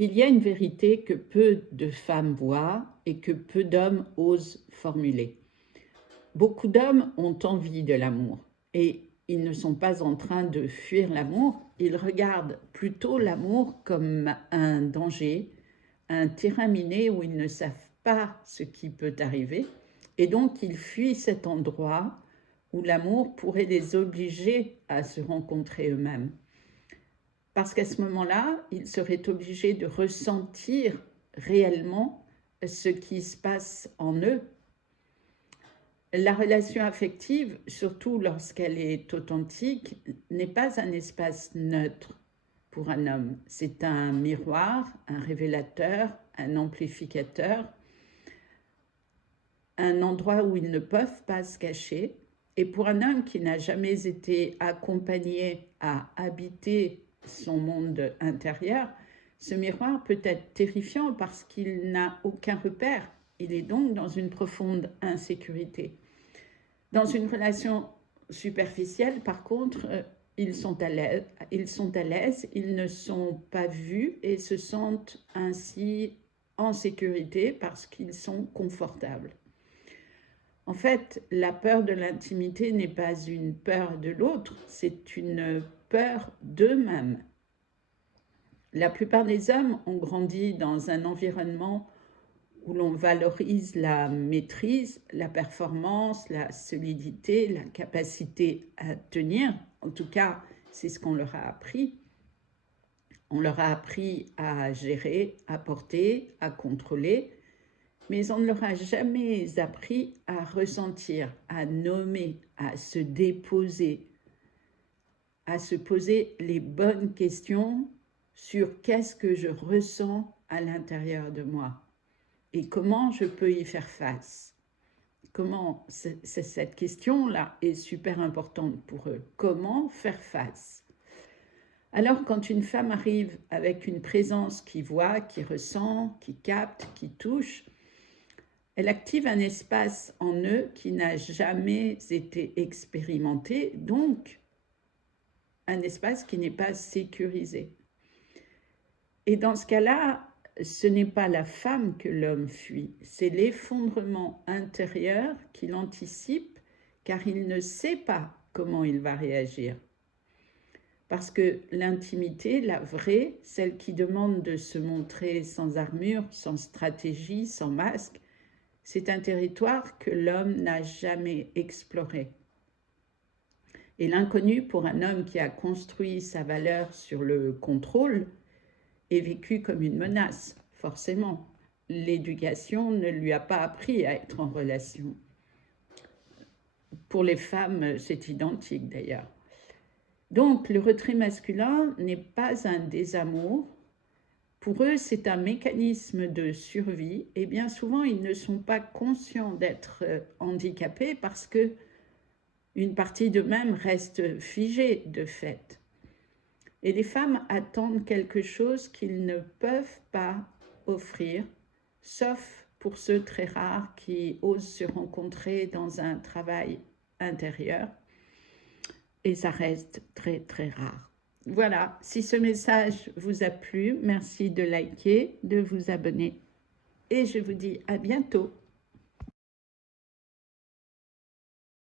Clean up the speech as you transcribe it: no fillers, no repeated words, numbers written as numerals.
Il y a une vérité que peu de femmes voient et que peu d'hommes osent formuler. Beaucoup d'hommes ont envie de l'amour et ils ne sont pas en train de fuir l'amour, ils regardent plutôt l'amour comme un danger, un terrain miné où ils ne savent pas ce qui peut arriver et donc ils fuient cet endroit où l'amour pourrait les obliger à se rencontrer eux-mêmes. Parce qu'à ce moment-là, ils seraient obligés de ressentir réellement ce qui se passe en eux. La relation affective, surtout lorsqu'elle est authentique, n'est pas un espace neutre pour un homme. C'est un miroir, un révélateur, un amplificateur, un endroit où ils ne peuvent pas se cacher. Et pour un homme qui n'a jamais été accompagné à habiter son monde intérieur, ce miroir peut être terrifiant parce qu'il n'a aucun repère. Il est donc dans une profonde insécurité. Dans une relation superficielle, par contre, ils sont à l'aise, ils ne sont pas vus et se sentent ainsi en sécurité parce qu'ils sont confortables. En fait, la peur de l'intimité n'est pas une peur de l'autre, c'est une peur d'eux-mêmes. La plupart des hommes ont grandi dans un environnement où l'on valorise la maîtrise, la performance, la solidité, la capacité à tenir. En tout cas, c'est ce qu'on leur a appris. On leur a appris à gérer, à porter, à contrôler, mais on ne leur a jamais appris à ressentir, à nommer, à se déposer, à se poser les bonnes questions sur qu'est-ce que je ressens à l'intérieur de moi et comment je peux y faire face. Cette question-là est super importante pour eux. Comment faire face? Alors, quand une femme arrive avec une présence qui voit, qui ressent, qui capte, qui touche, elle active un espace en eux qui n'a jamais été expérimenté, donc un espace qui n'est pas sécurisé. Et dans ce cas-là, ce n'est pas la femme que l'homme fuit, c'est l'effondrement intérieur qu'il anticipe car il ne sait pas comment il va réagir. Parce que l'intimité, la vraie, celle qui demande de se montrer sans armure, sans stratégie, sans masque, c'est un territoire que l'homme n'a jamais exploré. Et l'inconnu pour un homme qui a construit sa valeur sur le contrôle est vécu comme une menace, forcément. L'éducation ne lui a pas appris à être en relation. Pour les femmes, c'est identique d'ailleurs. Donc, le retrait masculin n'est pas un désamour. Pour eux, c'est un mécanisme de survie et bien souvent, ils ne sont pas conscients d'être handicapés parce que une partie d'eux-mêmes reste figée de fait. Et les femmes attendent quelque chose qu'ils ne peuvent pas offrir, sauf pour ceux très rares qui osent se rencontrer dans un travail intérieur. Et ça reste très, très rare. Voilà, si ce message vous a plu, merci de liker, de vous abonner. Et je vous dis à bientôt.